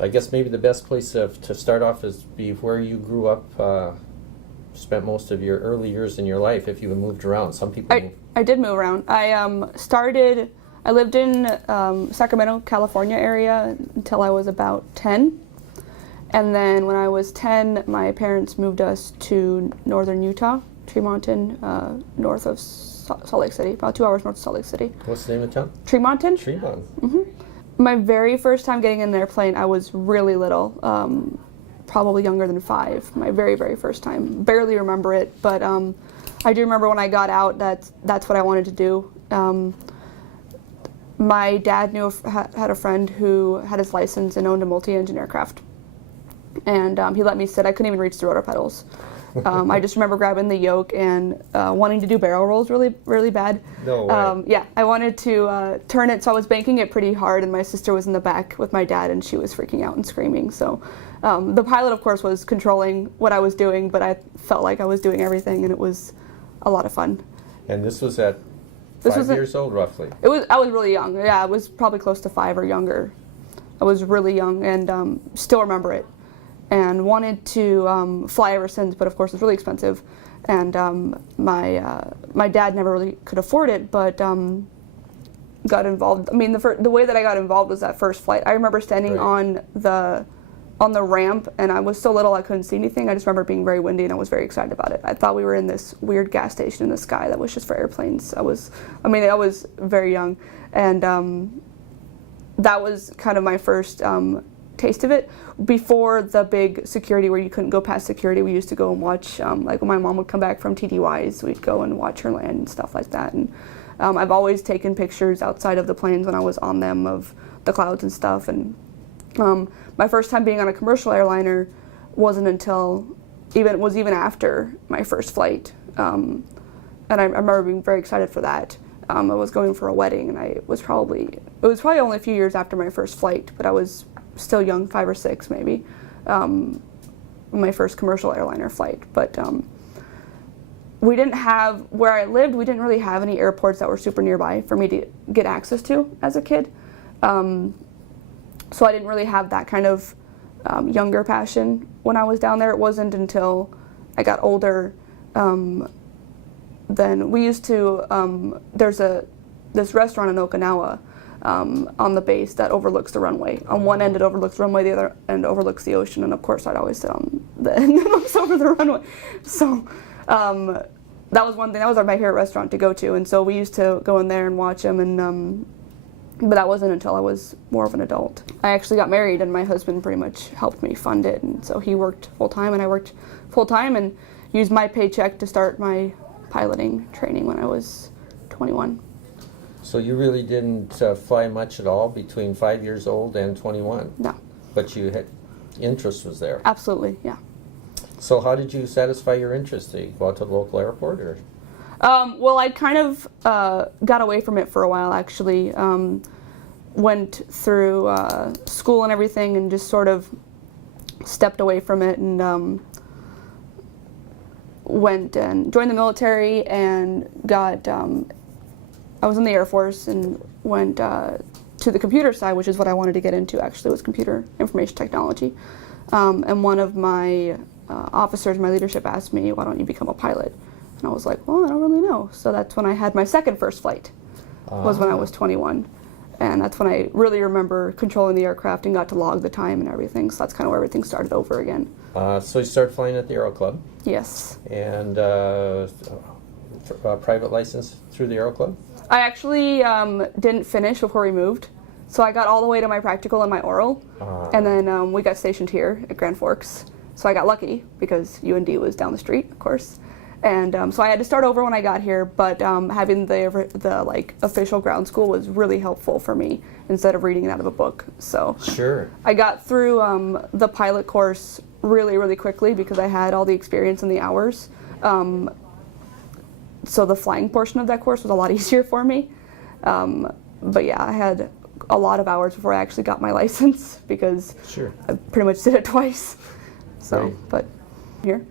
I guess maybe the best place to start off is be where you grew up, spent most of your early years in your life, if you moved around. Some people I did move around. I lived in Sacramento, California area until I was about 10. And then when I was 10, my parents moved us to northern Utah, Tremonton, north of Salt Lake City, about 2 hours north of Salt Lake City. What's the name of the town? Tremonton. Tremont. Mm-hmm. My very first time getting in an airplane, I was really little, probably younger than 5. My very, very first time. Barely remember it, but I do remember when I got out, that's what I wanted to do. My dad had a friend who had his license and owned a multi-engine aircraft. And he let me sit. I couldn't even reach the rotor pedals. I just remember grabbing the yoke and wanting to do barrel rolls really, really bad. No way. Yeah, I wanted to turn it, so I was banking it pretty hard, and my sister was in the back with my dad, and she was freaking out and screaming. So the pilot, of course, was controlling what I was doing, but I felt like I was doing everything, and it was a lot of fun. And this was at 5 years old, roughly? I was really young. Yeah, I was probably close to 5 or younger. I was really young and still remember it. And wanted to fly ever since, but of course it's really expensive. And my dad never really could afford it, but got involved. I mean, the way that I got involved was that first flight. I remember standing Right. on the ramp, and I was so little I couldn't see anything. I just remember it being very windy, and I was very excited about it. I thought we were in this weird gas station in the sky that was just for airplanes. I was very young, and that was kind of my first taste of it. Before the big security where you couldn't go past security, we used to go and watch, like when my mom would come back from TDYs, we'd go and watch her land and stuff like that. And I've always taken pictures outside of the planes when I was on them of the clouds and stuff. And my first time being on a commercial airliner wasn't until even after my first flight. And I remember being very excited for that. I was going for a wedding, and it was probably only a few years after my first flight, but I was still young, 5 or 6 maybe, my first commercial airliner flight. But we didn't have, where I lived, we didn't really have any airports that were super nearby for me to get access to as a kid. So I didn't really have that kind of younger passion when I was down there. It wasn't until I got older. Then we used to, there's this restaurant in Okinawa on the base that overlooks the runway. On one end it overlooks the runway, the other end overlooks the ocean, and of course I'd always sit on the end that looks over the runway. So that was one thing, that was my favorite restaurant to go to, and so we used to go in there and watch them, and but that wasn't until I was more of an adult. I actually got married, and my husband pretty much helped me fund it, and so he worked full-time and I worked full-time and used my paycheck to start my piloting training when I was 21. So you really didn't fly much at all between 5 years old and 21? No. But you had, interest was there? Absolutely, yeah. So how did you satisfy your interest? Did you go out to the local airport, or? Well, I kind of got away from it for a while, actually. Went through school and everything and just sort of stepped away from it, and went and joined the military and got, I was in the Air Force and went to the computer side, which is what I wanted to get into, actually, was computer information technology. And one of my officers, my leadership, asked me, why don't you become a pilot? And I was like, well, I don't really know. So that's when I had my second first flight, was when I was 21. And that's when I really remember controlling the aircraft and got to log the time and everything. So that's kind of where everything started over again. So you started flying at the Aero Club? Yes. And private license through the Aero Club? I actually didn't finish before we moved. So I got all the way to my practical and my oral. And then we got stationed here at Grand Forks. So I got lucky because UND was down the street, of course. And so I had to start over when I got here, but having the like official ground school was really helpful for me instead of reading it out of a book. So sure, I got through the pilot course really, really quickly because I had all the experience and the hours. So the flying portion of that course was a lot easier for me. But yeah, I had a lot of hours before I actually got my license because sure, I pretty much did it twice. So, right. But here.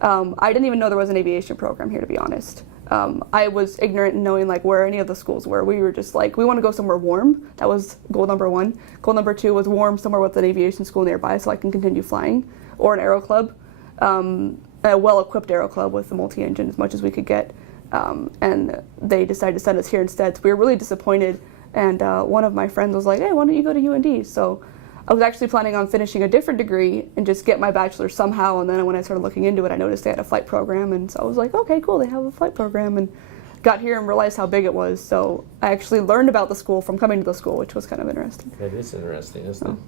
I didn't even know there was an aviation program here, to be honest. I was ignorant in knowing like where any of the schools were. We were just like, we want to go somewhere warm. That was goal number 1. Goal number 2 was warm somewhere with an aviation school nearby so I can continue flying, or an aero club, a well-equipped aero club with a multi-engine as much as we could get. And they decided to send us here instead. So we were really disappointed. And one of my friends was like, hey, why don't you go to UND? So I was actually planning on finishing a different degree and just get my bachelor's somehow, and then when I started looking into it, I noticed they had a flight program, and so I was like, okay, cool, they have a flight program, and got here and realized how big it was. So I actually learned about the school from coming to the school, which was kind of interesting. That is interesting, isn't it?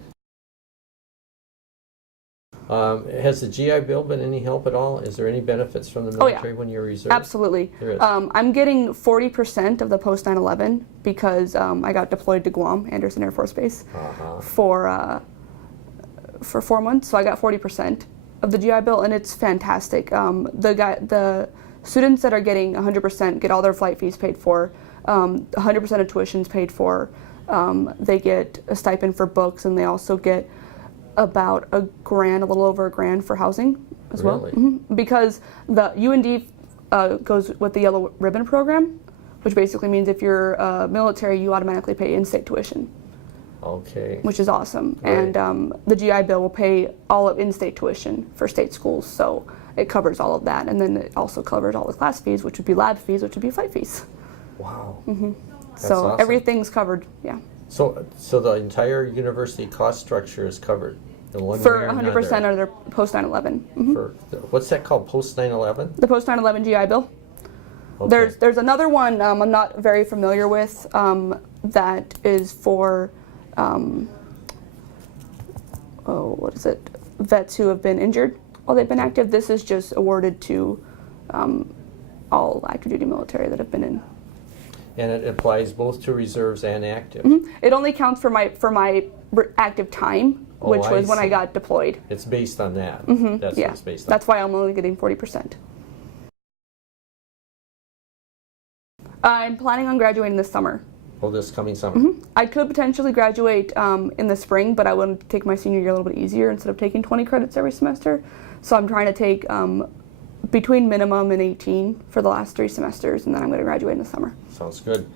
Has the GI Bill been any help at all? Is there any benefits from the military when you're reserved? Absolutely. There is. I'm getting 40% of the post 9/11 because I got deployed to Guam, Anderson Air Force Base, for 4 months. So I got 40% of the GI Bill, and it's fantastic. The students that are getting 100% get all their flight fees paid for, 100% of tuition's paid for. They get a stipend for books, and they also get about a little over $1,000 for housing as well. Because the UND goes with the Yellow Ribbon program, which basically means if you're military, you automatically pay in-state tuition. Okay. Which is awesome. Right. And the GI Bill will pay all of in-state tuition for state schools, so it covers all of that. And then it also covers all the class fees, which would be lab fees, which would be flight fees. Wow. So awesome. Everything's covered, yeah. So the entire university cost structure is covered? For 100% of their post 9/11. For what's that called? Post 9/11? The post 9/11 GI Bill. Okay. There's another one I'm not very familiar with that is for what is it? Vets who have been injured while they've been active. This is just awarded to all active duty military that have been in. And it applies both to reserves and active. It only counts for my active time, which was when I got deployed. It's based on that. That's what it's based on. That's why I'm only getting 40%. I'm planning on graduating this summer. Oh, this coming summer? I could potentially graduate in the spring, but I want to take my senior year a little bit easier instead of taking 20 credits every semester. So I'm trying to take between minimum and 18 for the last 3 semesters, and then I'm going to graduate in the summer. Sounds good.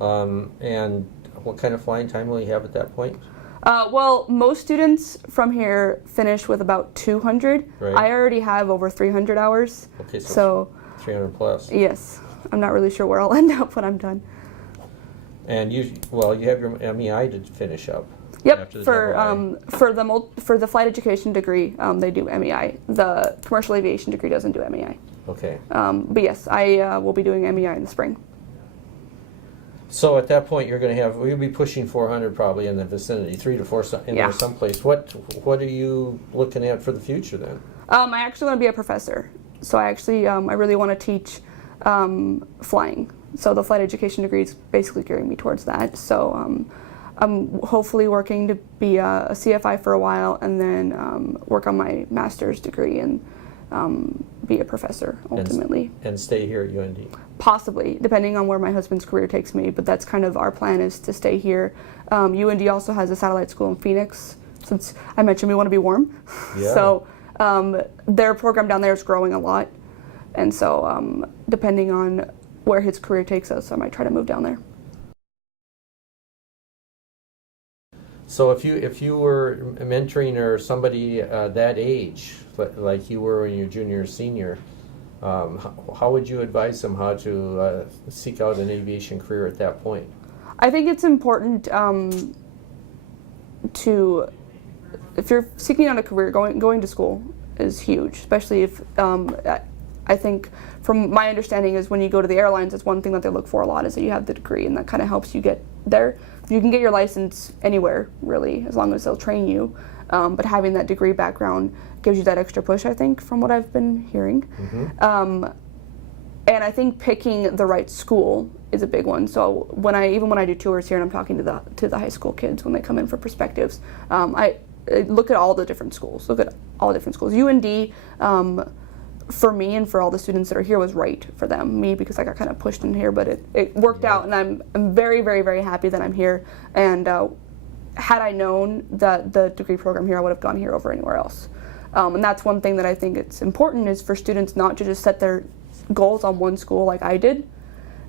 And what kind of flying time will you have at that point? Well, most students from here finish with about 200. Right. I already have over 300 hours. Okay, so 300 plus. Yes. I'm not really sure where I'll end up when I'm done. And you have your MEI to finish up. Yep. For the flight education degree, they do MEI. The commercial aviation degree doesn't do MEI. Okay. But yes, I will be doing MEI in the spring. So at that point, we'll be pushing 400 probably in the vicinity, 3 to 4 in there someplace. What are you looking at for the future then? I actually want to be a professor. So I really want to teach flying. So the flight education degree is basically gearing me towards that. So I'm hopefully working to be a CFI for a while, and then work on my master's degree and be a professor ultimately. And stay here at UND? Possibly, depending on where my husband's career takes me, but that's kind of our plan, is to stay here. UND also has a satellite school in Phoenix, since I mentioned we want to be warm. Yeah. So their program down there is growing a lot, and so depending on where his career takes us, I might try to move down there. So if you were mentoring or somebody that age, like you were when you're junior or senior, how would you advise them how to seek out an aviation career at that point? I think it's important if you're seeking out a career, going to school is huge, especially if I think from my understanding is when you go to the airlines, it's one thing that they look for a lot is that you have the degree, and that kind of helps you get there. You can get your license anywhere, really, as long as they'll train you. But having that degree background gives you that extra push, I think, from what I've been hearing. And I think picking the right school is a big one. So when I do tours here and I'm talking to the high school kids when they come in for perspectives, I look at all the different schools. UND, for me and for all the students that are here, was right for them. Me, because I got kind of pushed in here, but it worked out, and I'm very, very, very happy that I'm here. And had I known that the degree program here, I would have gone here over anywhere else. And that's one thing that I think it's important, is for students not to just set their goals on one school like I did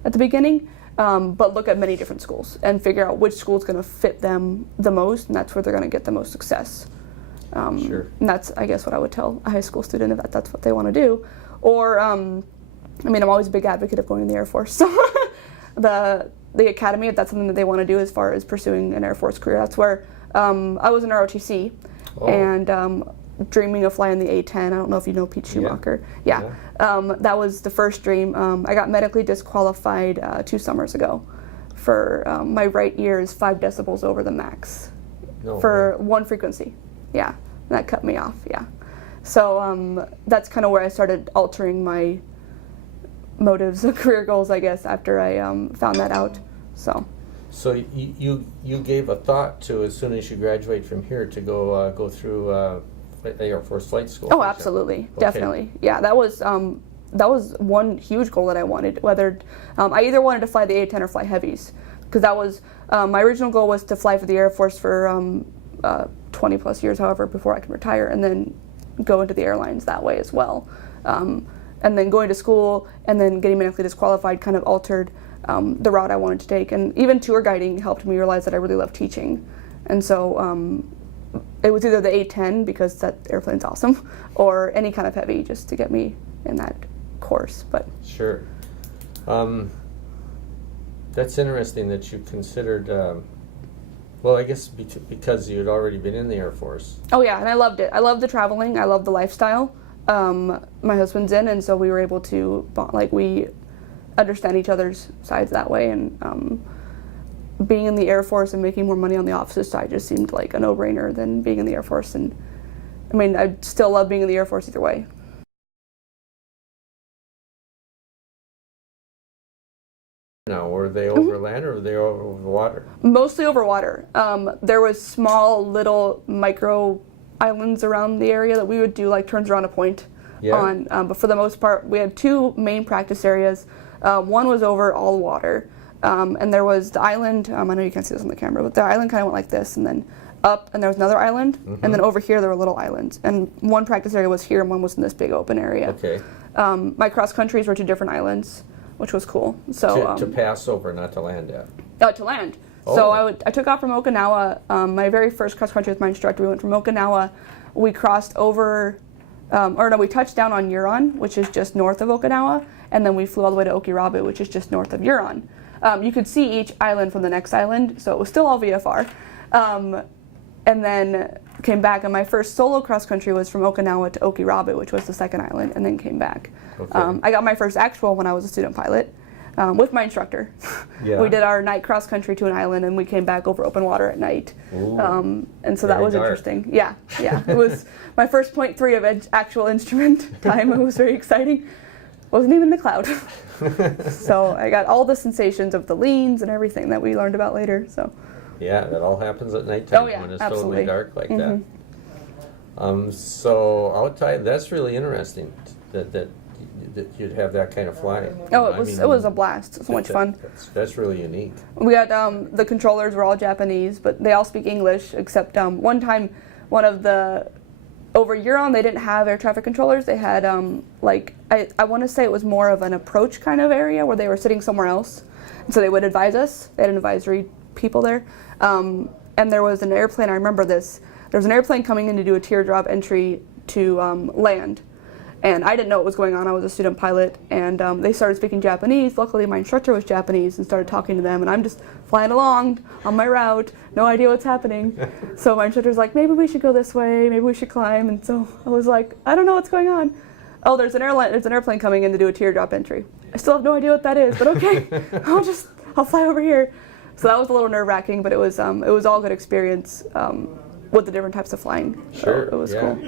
at the beginning, but look at many different schools and figure out which school is going to fit them the most, and that's where they're going to get the most success. Sure. And that's, I guess, what I would tell a high school student if that's what they want to do. Or, I mean, I'm always a big advocate of going in the Air Force. So the academy, if that's something that they want to do as far as pursuing an Air Force career, that's where I was in ROTC and dreaming of flying the A-10. I don't know if you know Pete Schumacher. Yeah. That was the first dream. I got medically disqualified 2 summers ago for my right ear is 5 decibels over the max for one frequency. Yeah, that cut me off, yeah. So that's kind of where I started altering my motives, career goals, I guess, after I found that out. So you gave a thought to, as soon as you graduate from here, to go through Air Force Flight School. Oh, absolutely, definitely. Yeah, that was one huge goal that I wanted. Whether I either wanted to fly the A-10 or fly heavies, because that was my original goal was to fly for the Air Force for 20 plus years, however, before I can retire, and then go into the airlines that way as well. And then going to school and then getting medically disqualified kind of altered the route I wanted to take. And even tour guiding helped me realize that I really love teaching. And so it was either the A-10, because that airplane's awesome, or any kind of heavy, just to get me in that course. But sure. That's interesting that you considered, well, I guess because you had already been in the Air Force. Oh yeah, and I loved it. I loved the traveling. I loved the lifestyle. My husband's in, and so we were able to, we understand each other's sides that way, and being in the Air Force and making more money on the opposite side just seemed like a no-brainer than being in the Air Force. And I mean, I still love being in the Air Force either way. Now, were they over land or were they over water? Mostly over water. There was small little micro islands around the area that we would do like turns around a point on, but for the most part we had 2 main practice areas. One was over all water, and there was the island, I know you can't see this on the camera, but the island kind of went like this and then up, and there was another island, and then over here there were little islands, and one practice area was here and one was in this big open area. Okay. My cross countries were 2 different islands, which was cool. So to pass over, not to land at. To land. So I took off from Okinawa. My very first cross country with my instructor, we went from Okinawa. We crossed over, we touched down on Huron, which is just north of Okinawa, and then we flew all the way to Okirabu, which is just north of Huron. You could see each island from the next island, so it was still all VFR. And then came back, and my first solo cross country was from Okinawa to Okirabu, which was the second island, and then came back. Okay. I got my first actual when I was a student pilot. With my instructor. Yeah. We did our night cross country to an island, and we came back over open water at night. And so that was interesting. Yeah. It was my first 0.3 of actual instrument time. It was very exciting. Wasn't even in the cloud. So I got all the sensations of the leans and everything that we learned about later. So. Yeah, that all happens at nighttime when it's totally dark like that. So outside, that's really interesting. That you'd have that kind of flying. Oh, it was a blast. So much fun. That's really unique. We had the controllers were all Japanese, but they all speak English, except one time, over Huron, they didn't have air traffic controllers. They had I want to say it was more of an approach kind of area where they were sitting somewhere else, and so they would advise us. They had an advisory people there, and there was an airplane. I remember this. There was an airplane coming in to do a teardrop entry to land. And I didn't know what was going on. I was a student pilot, and they started speaking Japanese. Luckily, my instructor was Japanese and started talking to them, and I'm just flying along on my route, no idea what's happening. So my instructor's like, maybe we should go this way, maybe we should climb, and so I was like, I don't know what's going on. Oh, there's an airplane coming in to do a teardrop entry. I still have no idea what that is, but okay, I'll fly over here. So that was a little nerve-wracking, but it was all good experience with the different types of flying. Sure, so it was cool.